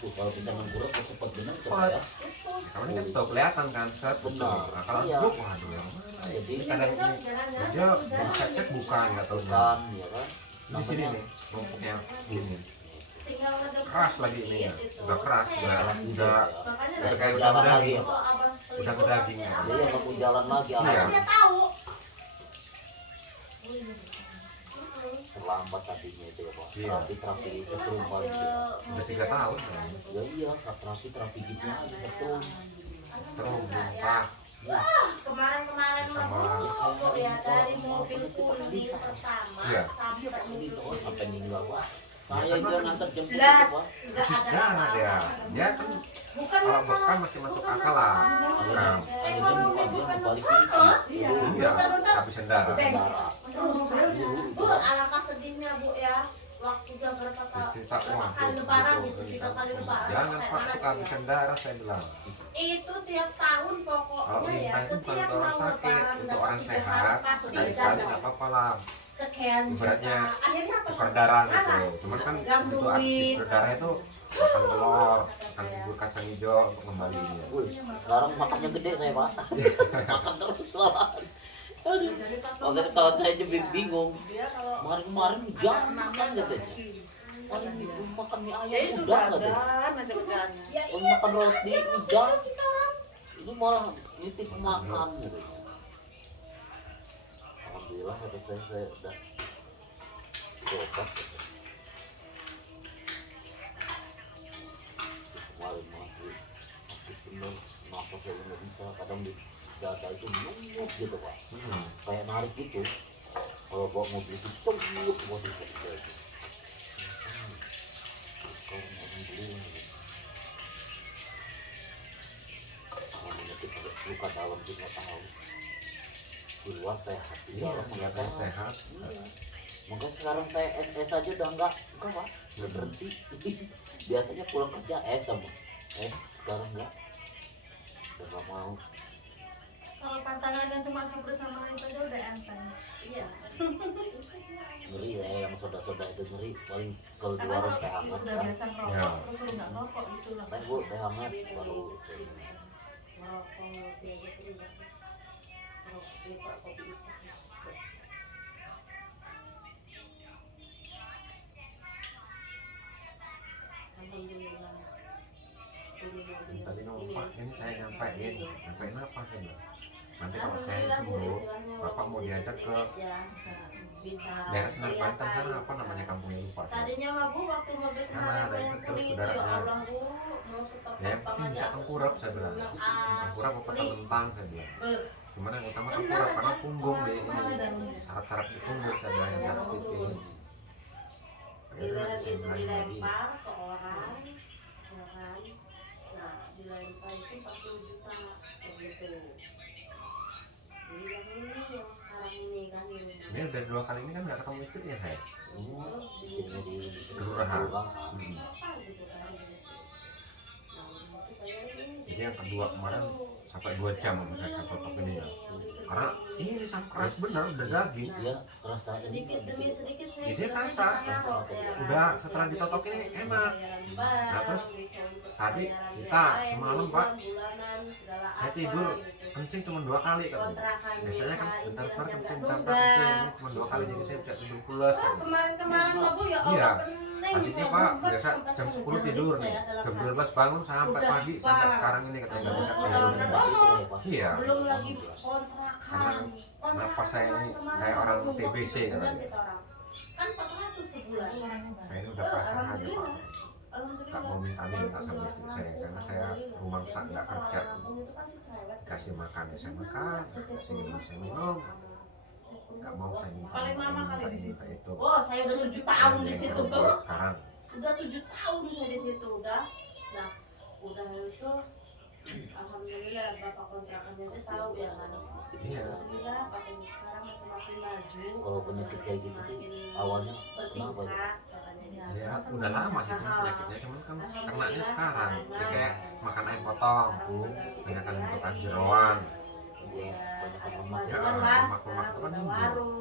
Tuh kalau bisa mengkurap cepet bener Cepat. ya. Kamu kan tahu kelihatan kan set Benar. nah, kalau Iya. grup waduh yang mana ya? Jadi Kadang ini kerja baru saya cek bukan nggak tahu bukan ya kan. di sini nih rumputnya ini keras lagi ini ya udah keras udah kayak udah berdaging udah berdaging ya. Dia yang nggak mau jalan lagi Iya. Dia tahu. terlambat tadinya itu ya Pak. Iya. Terapi setrum lagi. Udah 3 tahun kan Ya iya, terapi gitu aja setrum. terus muntah Kemarin-kemarin mabuk ya dari mobil kuning pertama Iya. sampai mobil Oh, sampai kuning. minggu Pak. Saya juga ngantar jemput itu Belas, Pak. nggak ada nah apa-apa. dia dia kan Bukan kalau masalah. makan masih masuk bukan akal lah masalah. nah, Akhirnya bukan dia bukan balik masalah. lagi. Iya. iya Bentar-bentar. habisin darah Darah. Terus, Bu, alangkah sedihnya Bu ya. Waktu udah berapa cerita wah kali lebaran gitu, 3 kali lebaran. jangan Kayak pak mana suka gitu ya. habisin darah saya bilang Itu tiap tahun kalau pokoknya ya, minta itu bukan setiap untuk orang mau sakit lebaran untuk dapat orang 3 sehat hari pasti sekali-kali dan nggak apa-apa lah sekian ibaratnya juta. Akhirnya apa? tukar darah gitu Mana? cuman kan Pegang itu duit. aktif berdarah itu makan telur makan bubur kacang hijau untuk kembalinya Wih, sekarang makannya gede saya Pak. Makan terus lah. Aduh. Makanya kalau saya aja bingung. Kemarin jarang makan katanya. Paling itu makan mie ayam udah katanya. Ya Kalau iya, makan roti udah. Ini malah nitip makan gitu. Alhamdulillah kata saya udah berobat. Kemarin masih sakit bener, nafas saya nggak bisa, kadang di dada itu nunggu gitu Pak, kayak narik gitu. Kalau bawa mobil itu cembuk mobil saya itu. Sekarang alhamdulillah gitu. Namanya kita luka dalam kita nggak tahu. Di luar sehat, di iya dalam nggak saya sehat. sehat Iya. Makanya sekarang saya SS aja udah enggak Pak, udah berhenti. Biasanya pulang kerja sama sekarang enggak, udah nggak mau. Kalau tantangannya cuma sabret sama itu aja udah enteng. Iya. Ngeri ya yang soda-soda itu ngeri, paling kalau di Karena warung teh kalau hangat udah kan. biasa ngerokok, Ya. terus lu nggak ngerokok gitu lah. Kan Bu teh hangat baru Merokok dia gitu enggak. Kopi Pak, kopi itu. Alhamdulillah. tadi ngomong pak ini saya nyampein apa saya bilang nanti kalau saya sembuh bapak mau diajak ke daerah Senar Banten sana apa namanya kampungnya lupa saya Tadinya mah Bu waktu mobil Sana ada kemarin yang kuning itu ya saudaranya. Allah Bu mau setor ya yang penting bisa tengkurap saya bilang tengkurap apa mentang saya bilang cuman yang utama tengkurap karena punggung deh ini syarat-syarat di punggung saya bilang yang syarat tipis akhirnya Giliran saya itu bilang lagi dilempar ke orang, ya kan? Nah, dilempar itu 40 juta begitu. Jadi yang ini yang sekarang ini kan ini udah 2 kali ini kan nggak ketemu istrinya saya istrinya di kelurahan apa gitu kan gitu. Nah, itu kayak ini. jadi yang kedua kemarin sampai 2 jam saya foto ini ya karena ini sam keras bener udah daging dia terasa Sedikit demi sedikit saya Ini istilahnya kasar. di sana kok, ya kan? Udah, setelah ditotok ini Bisa enak. pembayaran bank, Nah, terus bisa untuk tadi pembayaran kita BLM, semalam, liburan, Pak, bulanan, segala saya apa tidur gitu. kencing cuma 2 kali kan Kontrakan biasanya kan bisa sebentar istilahnya kencing nggak tanpa kencing nunggak. ini cuma 2 kali jadi saya bisa tidur pulas Wah, kemarin-kemarin Pak Bu ya Allah Iya. pening tadinya saya Pak berbuat biasa sampai jam saya 10 tidur nih saya dalam jam hati. 12 bangun sampai Udah, pagi sampai Pak. sekarang ini katanya nggak bisa Aduh, tidur udah, gitu ya Pak. Iya. Belum lagi kontrakan. Kenapa saya ini kayak orang TBC katanya? Kan 400 sebulan. saya ini udah pasrah aja Pak Alhamdulillah. nggak mau minta sama istri saya karena saya rumah besar nggak kerja kasih makan ya saya makan kasih minum saya minum nggak mau saya minta Paling lama kali di minta itu Oh, saya udah 7 tahun di Yang situ, kedua, Bu. sekarang Udah 7 tahun saya di situ udah. Nah, udah itu alhamdulillah bapak kontrakannya itu tahu ya kan. Iya. Alhamdulillah pakai sekarang semakin maju. Kalau penyakit kayak gitu tuh awalnya kenapa ya? bertingkat katanya. ya udah lama sih itu penyakitnya cuman kan kenanya sekarang ya kayak makan ayam potong banyak kan bentukan jeroan Iya, banyak lemak. Ya, Kemajuan lah, lemak-lemak itu kan sekarang udah timbul. warung.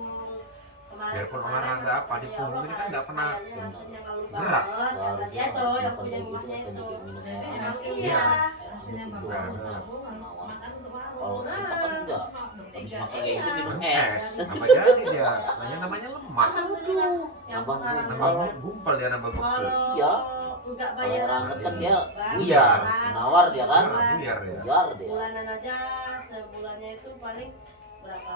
biarpun olahraga apa di punggung ini kan nggak pernah rasanya kalau gerak. banget kata dia Seharusnya tuh harus yang makan punya kayak gitu rumahnya katanya itu kayak minum Jadi air emang hangat. iya Rasanya Itu bagus doang. tabungan, makan untuk Kalau warung. kita kan enggak, habis makan kayak gitu minum es es. sama jadi dia namanya lemak, alhamdulillah yang Abang sekarang tuh nambah kalau- gumpal dia nambah beku. kalau Iya. nggak Kalau bayar orang kan dia Bang, buyar, Bang. nawar dia kan, Nah, buyar ya. buyar dia. bulanan aja sebulannya itu paling berapa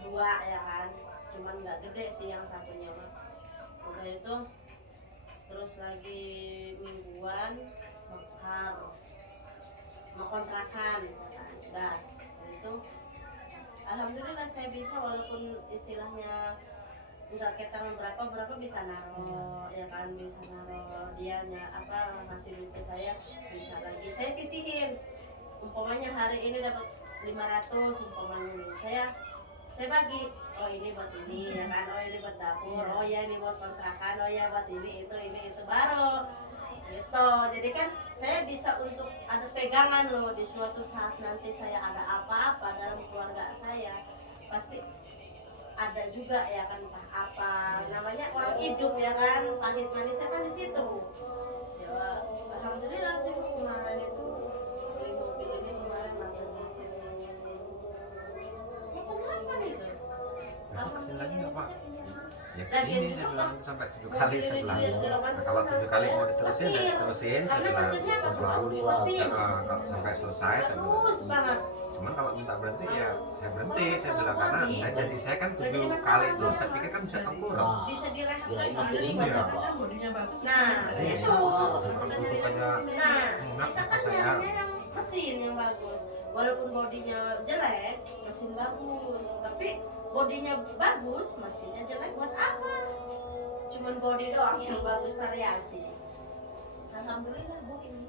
2 ya kan, cuman nggak gede sih yang satunya mah. Udah itu terus lagi mingguan mahar mau kontrakan ya kan. Udah itu alhamdulillah saya bisa walaupun istilahnya nggak ketangan berapa bisa naro ya kan, bisa naro dianya apa ngasih duit ke saya, bisa lagi saya sisihin. Umpamanya hari ini dapat 500 umpamanya nih, saya bagi, oh ini buat ini ya kan, oh ini buat dapur, oh ya ini buat kontrakan, oh ya buat ini itu baru gitu. Jadi kan saya bisa untuk ada pegangan loh di suatu saat nanti saya ada apa-apa dalam keluarga saya, pasti ada juga ya kan, entah apa namanya orang hidup ya kan, pahit manisnya kan di situ ya. Alhamdulillah sih kemarin itu beli mobil ini kemarin matanya ya kenapa itu Besok lagi nggak Pak? Ya Lagian kesini juga saya bilang pas sampai 7 mobil kali ini saya bilang. dilihat di lokasi Nah, kalau 7 kali mau diterusin ya mesin. terusin saya Karena bilang. mesinnya kan Setelah mesin kalau sampai selesai saya bilang. bagus banget. Cuman kalau minta berhenti ya saya berhenti saya bilang karena Hobi. saya kan Nggak jadi 7 masalah. kali itu saya pikir kan bisa tengkurap. Nah, Bisa direhat kirain lagi. masih ringan Iya. ya Pak. Kan bodinya bagus. Nah, Iya, itu. untuk aja Nah, enak kita kata kan saya. nyarinya yang mesin yang bagus. Walaupun bodinya jelek, mesin bagus. Tapi bodinya bagus, mesinnya jelek buat apa? Cuman body doang yang bagus variasi. Alhamdulillah Bu ini.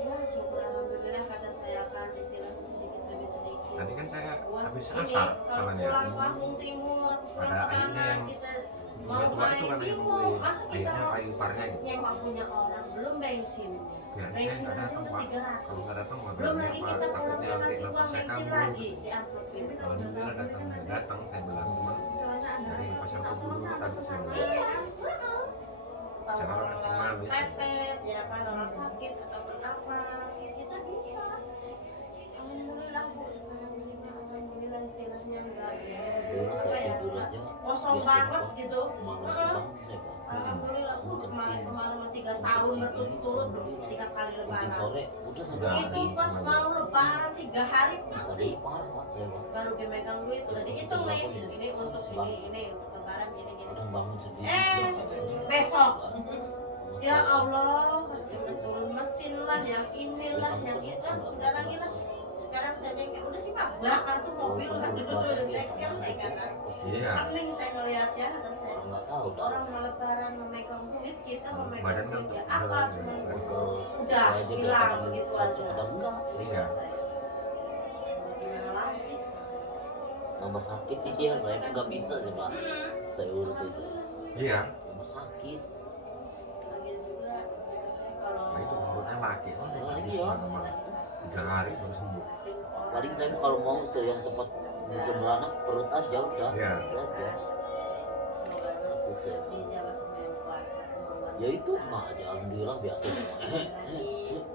Ya syukur alhamdulillah kata saya kan istilahnya sedikit demi sedikit. Tadi kan saya Buat habis ini, asar kalau sama dia. pulang kampung timur, pulang Ada ke ayunya kanan, yang kita Tua mau tua itu main kan yang bingung. membeli Masa kita ayunya mau kayu iparnya gitu. nyewa punya orang, belum bensin. Ya, Bensin saya nggak aja datang udah Pak. 300. Kalau nggak datang nggak Belum berani lagi apa kita takutnya pulangnya nanti kasih nafas uang saya bensin kabur. lagi di amplopin. Alhamdulillah datang ya datang saya bilang cuman dari pasar kebun dulu tadi saya bilang. Iya, tahu Saya orang cuma bisa. pepet, ya kan orang sakit ataupun apa, kita bisa. Alhamdulillah Bu, sekarang ini alhamdulillah istilahnya enggak Dulu saya apa ya, tidur aja. kosong biasanya, banget Pak, gitu. malam Heeh. bangun saya Pak. Alhamdulillah, Kencing. kemarin 3 tahun berturut-turut loh, 3 kali Kencing lebaran. sore udah sampai Udah. pagi. Itu pas mau lebaran 3 hari Bisa pasti parah Pak saya Pak. baru dia megang duit udah dihitung nih, ini untuk ini untuk lebaran gini. Udah bangun sendiri. Besok ya Allah, sudah turun mesin lah, yang inilah, yang itu, udah lagi lah. Sekarang saya jengkel, udah sih Pak, bakar tuh mobil lah, jengkel saya kata. Iya. Mending saya melihat ya, kata saya. Orang nggak tahu. Orang mau lebaran memegang duit, kita memegang Badan duit kan ya udah apa, lagi, cuma kan. udah aja hilang kadang begitu cocok, aja. kadang enggak. Iya. Saya. Mau gimana lagi? Tambah sakit dia, saya pun nggak bisa sih Pak. Saya urut itu. Iya. Tambah sakit. Lagi juga saya kalau Nah itu menurutnya laki. Oh, Nah, habis iya. selama 3 hari baru sembuh. Paling saya kalau mau tuh yang tempat hujan beranak perut aja udah. Iya. Itu aja. Takut saya. di Jawa sama yang puasa. Ya itu mah aja alhamdulillah biasa.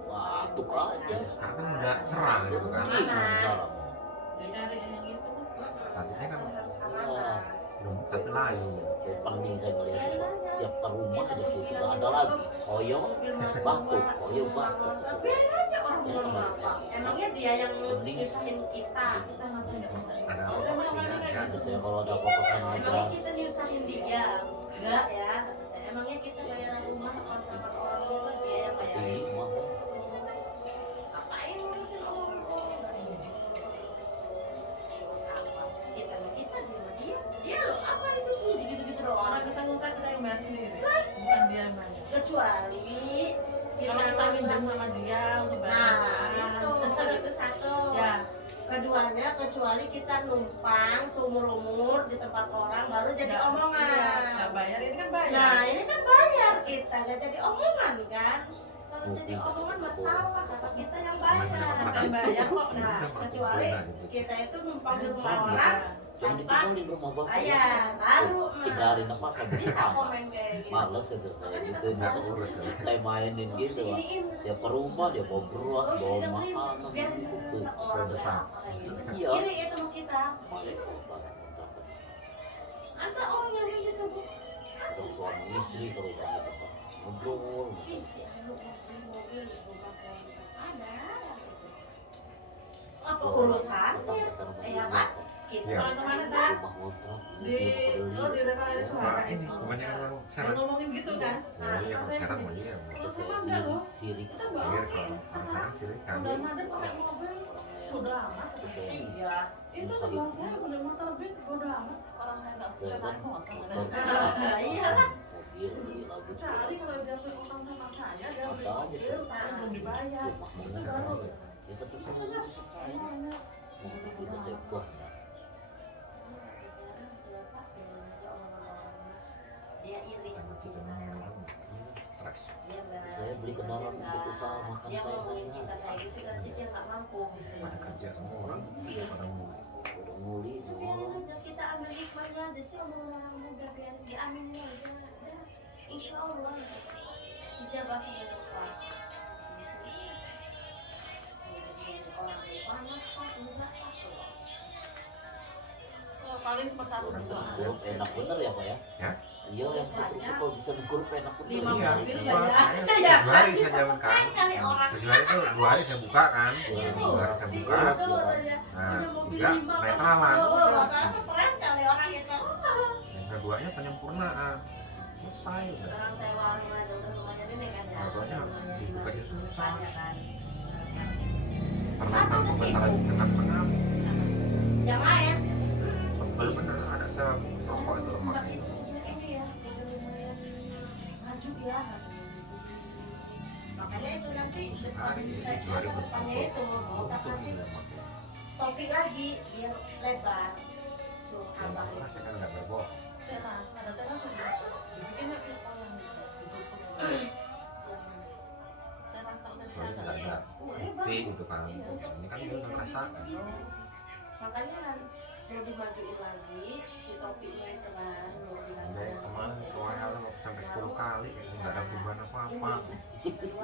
Batuk aja. Sekarang kan udah cerah gitu kan. Ini sekarang. Dari yang itu Tadinya kan Amanah. belum tapi layu. Kayak panding saya ngeliat Pak. Tiap ke rumah aja situ nggak ada lagi. Koyo, batuk, koyo batuk. Biarin aja orang belum apa. Emangnya dia yang nyusahin kita. Ada oksigen aja. Kata saya kalau ada apa-apa sama aja. Emangnya kita nyusahin dia. Enggak ya, kata saya. Emangnya kita bayar rumah kontrakan orang tua dia yang bayar. Ini mah Ngapain ngurusin orang tua? Enggak setuju. Apa? Kita di rumah dia. Dia loh apa hidupnya gitu-gitu doang. orang kita minta kita yang bayar sendiri, bukan dia yang bayar. Kecuali Kalau kita minjem sama dia untuk bayar. Nah, itu satu. Ya, Keduanya, kecuali kita numpang seumur-umur di tempat orang baru jadi nggak- omongan. iya, nggak bayar ini kan bayar. Nah, ini kan bayar kita, nggak jadi omongan kan? Kalau jadi omongan masalah karena kita yang bayar kok. Nah, kecuali kita itu numpang di rumah orang Jangan tanpa ditinggalin rumah bapak. bayar, baru Tinggalin apa saya bisa bisa. komen kayak gitu. Males itu saya gitu. nggak urus ya. Saya mainin gitu lah. Dia ke rumah dia bawa beras, bawa makanan biar gitu. orang depan. Iya. ini itu sama kita. Main Ada orang yang kayak gitu bu. orang suami istri ke rumah itu pak. Ngobrol. Ih, si Anu mobil rumah kayak gitu. Ada. Apa urusannya? Ya kan? Kita Iya. kalau kemana tak? Rumah ngontrak. di rekaman suara Wah, ini kebanyakan orang yang sekarang. ngomongin gitu kan. Oh iya, kalau sekarang mah iya. Itu saya bilang sirik. Kita bawa Iya, kalau orang sekarang sirik kan. udah ada pakai mobil udah amat. Itu saya Iya. Itu sebelah saya udah motor beat udah amat, orang saya nggak bisa saya kan naik motor. motor. Iya lah. Mobil beli lagi. Cari kalau dia beli utang sama saya, dia beli Ada aja, mobil, Cak. belum dibayar. Rumah Itu ngontrak. baru. Ya kata semua urusan saya. Mobil kita saya buang. Dia iri sama Kalau kita kita. ngomong stres. Dia nggak Saya beli kendaraan untuk usaha makan dia saya ngomongin saya. kita kayak gitu berarti dia nggak mampu. Pada kerja semua orang pada mulai. Udah nguli, Biarin ngomong. aja kita ambil hikmahnya aja sih omongan orang muda biar diaminin aja. Udah, insya Allah dijabah sih itu puasa. Orang panas pak, enggak pak. Oh, paling cuma satu Kalau bisa dua. neguruk enak bener ya pak ya? Ya? Iya yang satu itu kalau bisa neguruk enak bener. Lima Iya, mobil iya. banyak Iya. aja ya Dua kan hari bisa saya jalan kan. stres kali orang. 7 hari itu 2 hari saya buka kan. Iya. 2 hari saya Si buka. itu katanya, Nah, punya mobil 3 lima netralan. makanya stres kali orang itu. Yang keduanya penyempurnaan. Selesai udah. Orang saya warung aja udah rumahnya ini kan ya. Warungnya dibukanya susah. Banyak kan. Terletak sebentar di tengah-tengah. Yang lain Benar-benar ada sel rokok itu lemak. Mbak itu ini ya, jadi lumayan maju ya. Makanya itu nanti Hari ini depannya itu mau tak kasih topi lagi biar lebar. Suruh Yang abang mana saya kan nggak berbohong. Teras, ada teras juga. Dibikin ya kayak orang ditutup. Teras kalau dari Soalnya sana. nggak ada bukti gitu kan. Ini kan dia udah ngerasakan. makanya mau dimajuin lagi si topinya itu kan mau Ada dimajuin yang kemarin ke WL sampai 10 kali kayaknya nggak ada perubahan apa-apa.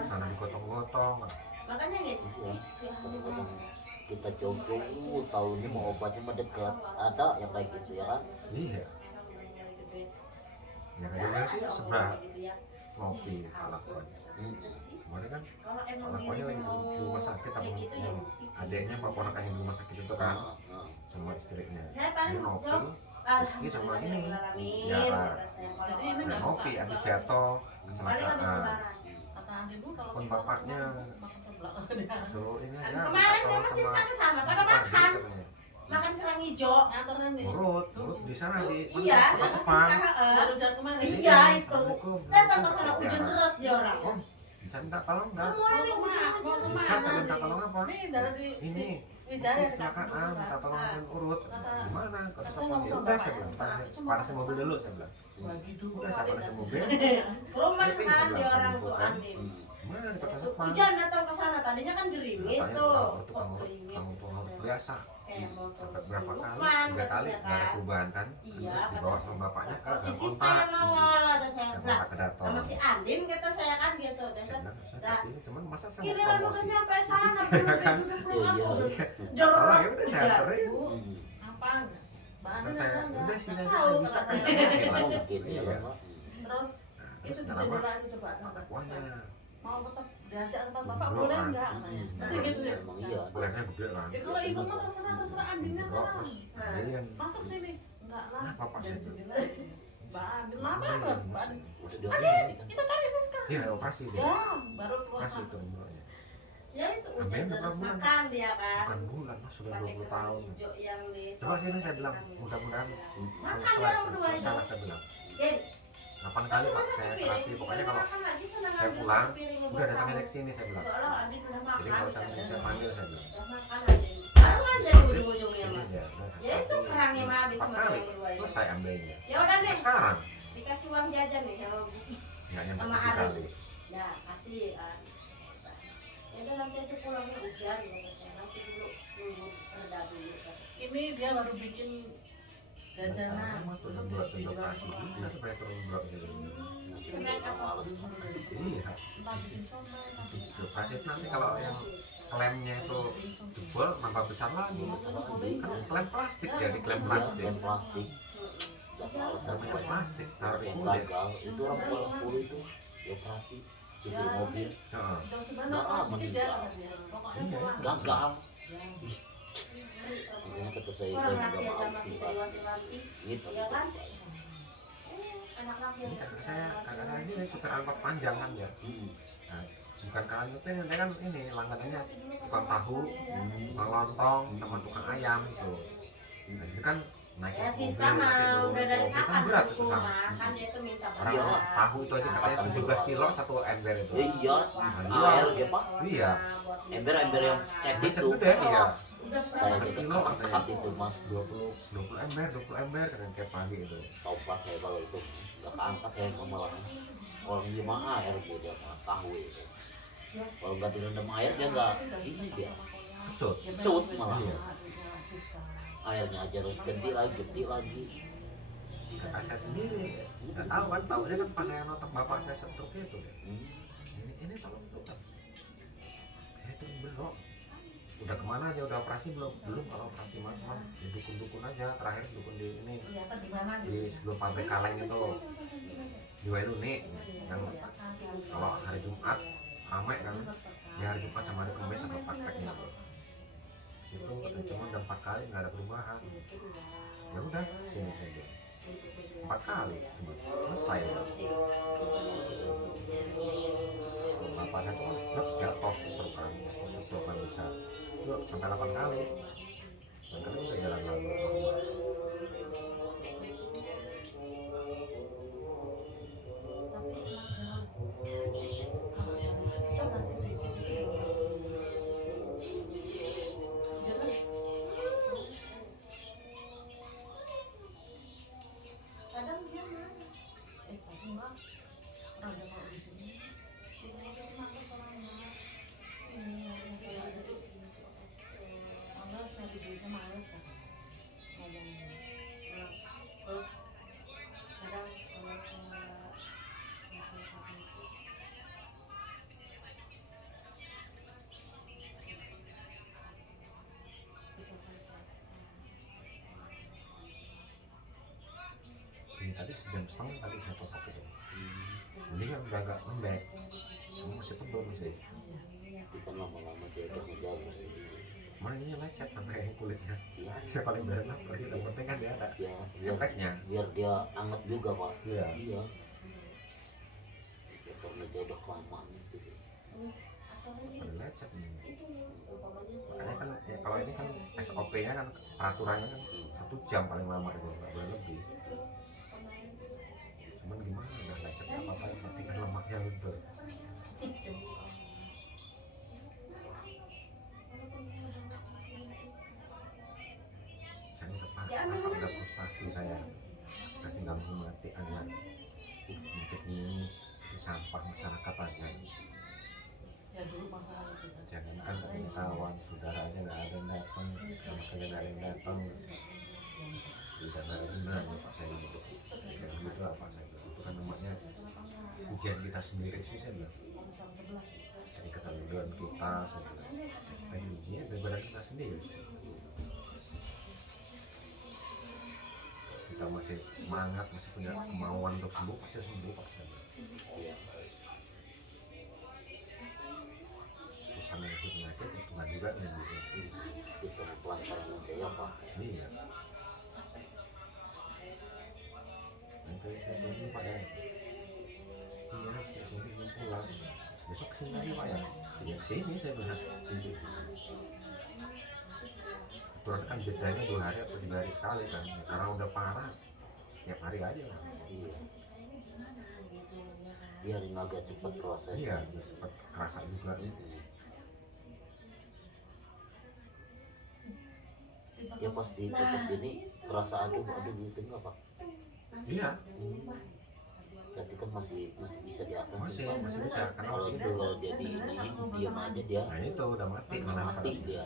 Sana digotong-gotong. makanya gitu Iya. si Kadang-kadang kita jauh-jauh tahu ini mau obatnya mah dekat. Ada yang kayak gitu ya kan? Iya. Yang ada sih sebelah ngopi lakuannya. Kemarin kan kalau emang lakuannya lagi di rumah sakit apa kayak gitu ya adiknya apa ponakannya di rumah sakit itu kan sama istrinya. saya paling Dia ngopi, jauh Rizky sama ini. Ya, Jadi ini udah nggak ngopi suka. habis jatuh paling habis kecelakaan. lebaran Kata Andi dulu kalau Pun kita bapaknya makan sebelah dia. Suruh ini aja. kemarin minta dia tolong masih sama ke sana pada Pak Adi makan katanya. makan kerang hijau Nganter nanti. Urut di sana di iya Kota sama Sepang. Siska Baru jalan kemana? iya itu Assalamualaikum. datang ke sana hujan deras dia orang Om, bisa minta tolong nggak? kamu orang yang hujan Mau hujan kemana? Bisa saya minta tolong apa? Nih dari Ini Wijaya kecelakaan, minta tolong ambilin urut. Kata- Gimana? Kota kata Sepang ya ngobrol udah bapak saya ya. bilang. Panasin mobil dulu saya bilang. Udah saya panasin mobil. rumah Tapi kan sebelah dia orang kampung tuh kan. Andin Gimana di Kota Sepang? hujan datang ke sana tadinya kan gerimis Tanya tuh tukang urut, kok tukang urut, gerimis tukang urut biasa. kayak motor Sampai berapa kali? Lukman 3 kata kali saya nggak ada kan perubahan kan? iya Terus dibawa sama bapaknya ke si dalam Siska kontak. yang awal kata saya Yang nah kontak kedaton. sama si Andin kata saya kan gitu dan Saya bilang, saya Nah, kesini cuman masa saya ini mau udah promosi. nyampe sana belum Kan? pulang Iya, aku iya. deras Ya udah, saya hujan anterin. Bu. apa? Mbak Andi Terus saya datang nggak? udah sini aja Tahu saya bisa kan katanya. mungkin Oh, lah. mungkin ya Iya. Pak. Terus Nah, itu terus di kenapa? jendela itu coba. Akuannya Mau tetap diajak tempat bapak Belum, boleh kan? enggak? Hmm. Masih gitu ya. Emang iya. ukurannya gede kan. Ya kalau ibu mah terserah Andinnya Bro, kan. terus kalian Masuk sini. Enggak lah. Nah, bapak Dari saya. jendela. Mbak Andin lama kan? Mbak Andin. Udah dioperasi kan? Itu tadi itu sekarang. Iya operasi dia. Ya, baru keluar. Operasi itu umrohnya. ya itu Ambil hujan berapa deras bulan? makan dia kan Bukan bulan mas sudah pakai 20 kerang tahun. hijau yang di Coba sini saya bilang mudah-mudahan makan selesai dia orang berdua itu selesai lah saya bilang. Din 8 kali pak saya terapi pokoknya kalau saya pulang udah datangnya ke sini saya bilang. Kalau Andin udah makan, Jadi kalau saya bisa panggil saya bilang. udah makan Andin. Baru kan jadi ujung-ujungnya Sini mah. dia. Ya itu kerangnya mah habis 4 sama kali yang berdua itu. selesai ambilnya. Ya udah deh, Sekarang dikasih uang jajan nih kalau nggak nyampe Sama 7 Ari. kali. ya kasih kan. Ya udah nanti aja pulangnya hujan kata saya. Nanti dulu nunggu reda dulu kata saya. Ini dia baru bikin jajanan Sama tuh untuk berat dijual untuk di kasih koran. bisa supaya turun berat gitu. Kita males. Iya. Entah bikin somai, entah bikin Kasih nanti kalau yang klemnya itu jebol nambah besar lagi. Kan klem plastik ya, di klem Iya, plastik. klem plastik. Udah males Klem sampai plastik taruh yang kulit. gagal itu orang tua 10 itu dioperasi supir mobil Heeh. Udah sebenarnya Nggak kalau aman sedikit juga. ya, kata dia. Pokoknya Iya. pulang. gagal. Ya. Makanya kata saya Orang juga laki aja mau sama kita tinggal wanti-wanti. gitu. Ya kan? Anak laki Ini aja kakak saya ini supir angkot panjang kan ya. Nah, bukan kakak nyupir, dia kan ini langganannya tukang tahu, tukang lontong, sama tukang ayam gitu. Nah, itu kan naik Ya mobil, Siska mah nanti turun udah dari mobil, kan kapan berat ke itu sama. rumah kan dia tuh minta Orang Iyalah. tahu itu aja katanya 17 kilo satu ember itu. Ya iya, air gitu pak. Iya. Ember-ember yang cet Macet itu. gede iya. Udah Saya pernah juga kilo angkat itu mah. 20 ember keren tiap pagi itu. Topat saya kalau itu nggak keangkat saya malah orang gimana air dia mah tahu itu. Kalau nggak direndam air dia nggak ini dia Cut. cut malah. Iya. Airnya aja harus ganti lagi. Kakak saya sendiri nggak tahu kan, tahu dia kan pas saya nonton bapak saya setruk itu. Ini tolong tuh kan. Saya turun belok. Udah kemana aja, udah operasi belum kalau operasi mas di dukun aja, terakhir dukun di ini Ternyata di mana di sebelum pabrik kaleng itu di Wailuni yang kalau hari Jumat ramai kan, di hari Jumat sama hari Kamis sama prakteknya tuh. Situ cuma udah 4 kali nggak ada perubahan. Ya udah sini saja 4 kali cuma selesai. Bapak saya tuh kan sebab jatuh terus kan, sebab kan bisa itu sampai 8 kali. Dan kali udah jalan lalu. kadang dia marah. tapi enggak pernah ada kalau di sini. Ini males orangnya. Ini males nyari duitnya males kan. Ngomongnya. Nah, terus kadang kalau saya masih kayak gitu bisa kasih Ini tadi sejam setengah tadi saya totok itu. Ini kan udah agak lembek, cuma masih tebal masih. Itu kan lama-lama dia udah ngejaga sendiri. Cuman ini lecet sampai kulitnya. Ya, Yang paling berat apa? Yang penting kan dia ada ya, biar efeknya. dia anget juga pak. Iya. Iya. Ya, karena dia udah kelamaan itu sih. asalnya Pada lecet nih. itu umpamanya Makanya kan saya ya, kalau ini kan SOP-nya kan peraturannya kan 1 jam paling lama itu, nggak boleh lebih. Cuman gimana udah lecet apa-apa yang penting kan lemaknya itu. Saya udah frustasi saya. Udah tinggal mati aja. Mungkin ini sampah masyarakat aja. Ya dulu masalah itu kan. Jangan kan punya kawan, saudara aja nggak ada yang datang, sama kerja nggak ada yang datang. Tidak ada benar ya Pak saya bilang. Jangan gitu apa saya bilang. Itu kan namanya ujian kita sendiri sih saya bilang. Jadi keterlaluan kita, saya bilang. Kita ujian daripada kita sendiri. Kita masih semangat, masih punya kemauan untuk sembuh, pasti sembuh Pak saya bilang. Iya. Bukan yang si penyakit, bukan juga yang gitu. Itu pelan-pelan aja ya pak. Iya. Nanti saya tunggu Pak ya. Iya, saya sini belum pulang. Besok kesini lagi Pak ya. Ya sini saya bilang. Sini. Aturan kan jedanya 2 hari atau 3 hari sekali kan. Ya, karena udah parah, tiap hari aja lah. Iya. Biarin agak cepat prosesnya. Iya, biar cepat kerasa juga. Ya pas ditutup ini kerasa aduh gitu nggak pak? Iya. Ya berarti kan masih bisa di atas Masih Pak. bisa karena Kalau masih itu kalau dia di ini diam aja dia nah itu udah mati mana mati dia.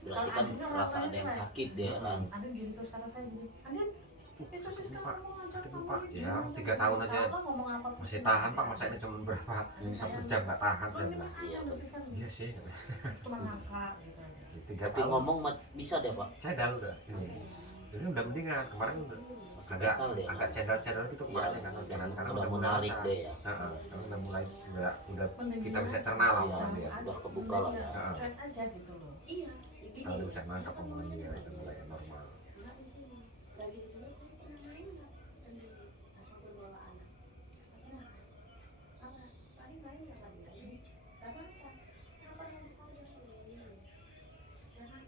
Berarti kan rasa ada yang sakit dia kan. Andin gini terus kata saya gini, Andin itu sih Pak, sekarang mau ngajak sakit mama Pak. gini, Ya, ngomong 3 tahun aja apa, ngomong apa masih tahan Pak, masa ini cuma berapa 1 jam nggak tahan saya bilang. Iya, Iya sih, cuma ngakak gitu. 3 Tapi tahun. ngomong bisa dia Pak. Saya dah udah ini udah mendingan, kemarin udah Mental dia. agak cedera-cedera gitu Ya, kemarin kan karena sekarang udah mulai menarik lancar. deh ya. Sekarang udah mulai udah kita bisa cerna lah Iya, omongan dia. udah kebuka lah ya. Cuek aja gitu loh. Iya, begini. Kita udah bisa nangkap omongan dia, udah mulai normal. Nggak di sini. Lagi di sini saya pernah main nggak sendiri atau berbawa anak. Pernah. Apa? Paling main nggak lagi lagi. Karena apa? Kenapa yang kau yang ini? Karena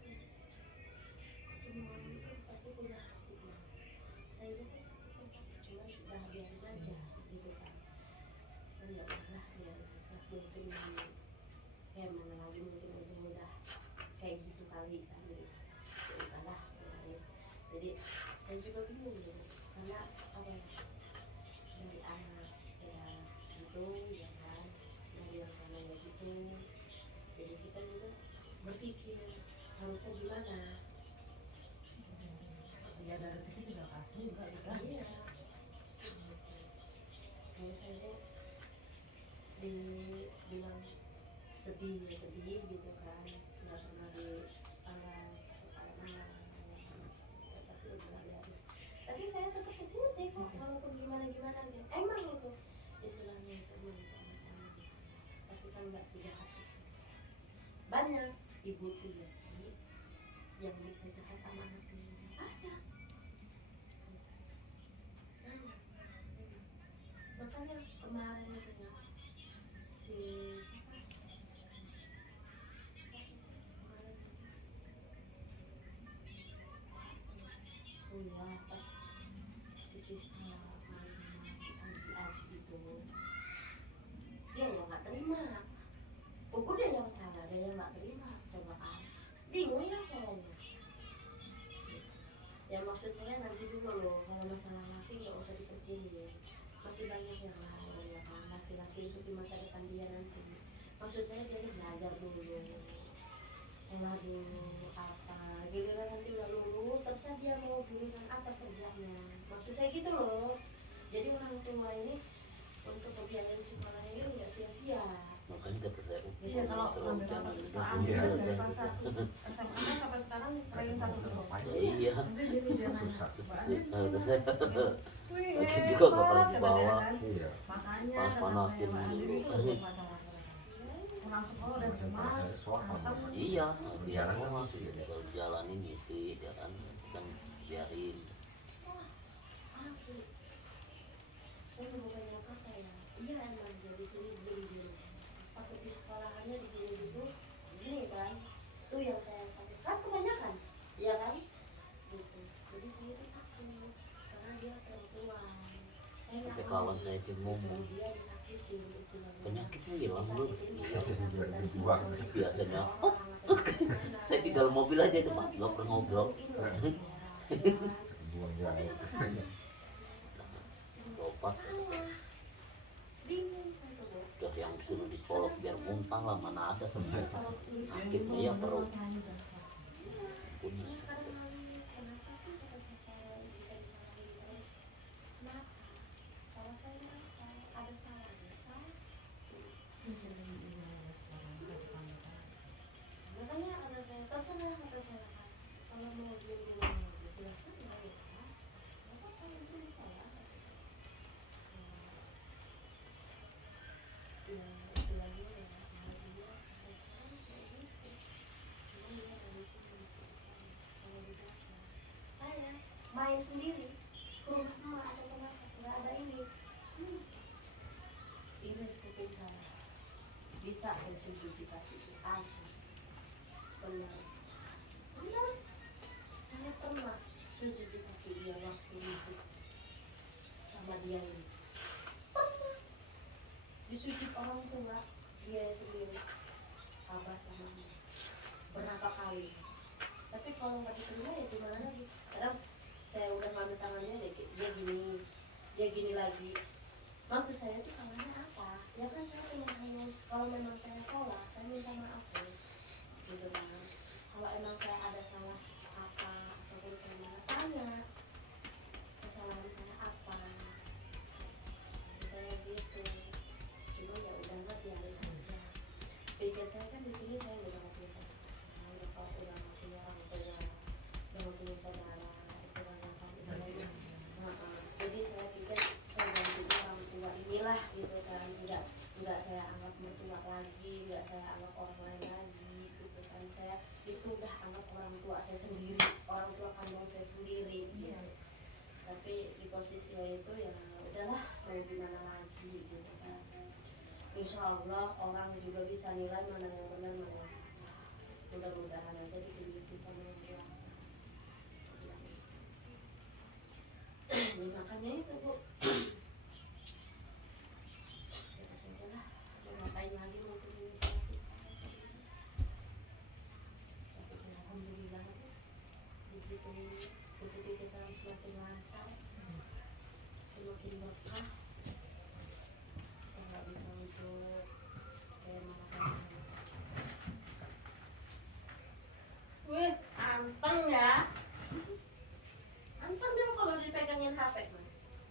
semua orang itu pasti punya hatinya. Saya itu kan cuma dah biarin aja gitu kan. Dan ya udah biarin aja mungkin mana lagi mungkin udah kayak gitu kali kan ya udahlah biarin. Jadi saya juga bingung gitu karena apa ya dari anak ya gitu ya kan dari yang namanya gitu jadi kita juga berpikir harusnya gimana Ya dari rezeki juga kasih juga gitu. iya kalau saya tuh dibilang sedih gitu kan nggak pernah dipandang kepala malam tapi udah biarin tapi saya tetap kesini kok walaupun gimana gitu emang itu istilahnya itu macam tapi kan nggak sejahat itu banyak ibu tiri yang bisa jahat sama anaknya ada makanya kemarin itu ya si siapa oh ya pas si Siska main sama si Ansi itu dia yang nggak terima oh dia yang salah dia yang nggak terima coba bingung ya saya ya maksud saya nanti dulu loh kalau masalah laki nggak usah dipikirin masih banyak yang lain ya kan laki-laki itu di masa depan dia nanti maksud saya dia belajar dulu sekolah dulu apa giliran nanti udah lulus terserah dia mau jurusan apa kerjanya maksud saya gitu loh jadi orang tua ini untuk membiayain sekolahnya ini nggak sia-sia Makanya kata saya, Iya kalau terlalu ambil jangan Iya. dari kelas 1 SMA kan sampai sekarang kalian satu terus. Iya. Nanti jadi dia nanya, Susah. "Mbak Andin, Susah kata saya. wih, Lagi hebat," juga nggak pernah kata dia dibawa. kan. Iya. Makanya Panas-panasin kata saya, Mbak Andin dulu. itu udah macam-macam. Pulang sekolah udah cemas. matang. Iya, biar Jalan semua kan sih. ngisi. Kalau jalanin ngisi, ya kan biarin. asli saya bukannya kata ya iya emang dari sini beli takut di sekolahannya di gitu gini kan tuh yang saya takut kan kebanyakan iya kan gitu jadi saya itu takut karena dia perempuan saya nggak Sampai mau kawan saya aja ngomong, dia disakitin istilahnya penyakitnya hilang belum? Iya. Dibuang. Biasanya, saya di dalam mobil aja itu Pak, nggak pernah ngobrol. Buang jauh. Lopas, bingung saya tuh Bu. udah yang suruh dicolok biar muntah lah, mana ada sembuh. Sakitnya ya perut. Pun Saya kadang nangis, kenapa sih kata saya bisa disalahin terus? Kenapa? Salah saya apa? Ada salahnya kan? Makanya ada saya terserah kata saya kan. Kalau mau dia bilang silahkan nggak ya kan? Apa kan itu salah? Ya istilahnya ya mau dia harus kayak gitu. Cuma dia dari sini. Kalau di belakang saya main sendiri ke rumah emak atau kenapa nggak ada ini ini kuping saya bisa saya sujud di kaki itu asli benar benar saya pernah sujud di kaki dia waktu itu sama dia ini pernah disujud orang tua dia sendiri abah sama mama berapa kali tapi kalau nggak diterima ya gimana lagi. Kadang saya udah ngambil tangannya dia gini lagi maksud saya itu salahnya apa? Ya kan saya cuma hanya kalau memang saya salah, saya minta maaf deh. Gitu kan. Kalau emang saya ada salah apa ataupun gimana, tanya kesalahan saya apa. Maksud saya gitu. Cuma ya udah nggak biarin aja. Pikir saya kan di sini saya udah nggak punya siapa-siapa, udah nggak punya orang tua, udah nggak punya saudara, istilahnya kan istilahnya. Jadi saya pikir saya ganti orang tua inilah gitu kan, nggak saya anggap mertua lagi, nggak saya anggap orang lain lagi gitu kan. Saya itu udah anggap orang tua saya sendiri, orang tua kandung saya sendiri gitu. Tapi di posisinya itu ya udahlah, mau gimana lagi gitu kan. Insya Allah orang juga bisa nilai mana yang benar mana yang salah. Mudah-mudahan aja ditunjukin sama yang dewasa. Ya, makanya itu Bu. Ya sudah lah, mau ngapain lagi mungkin ini kasih saya. Tapi alhamdulillah begitu rezeki kita semakin lancar, semakin berkah. Kita nggak bisa untuk kayak mana. Wih, anteng ya. Anteng dia kalau dipegangin HP.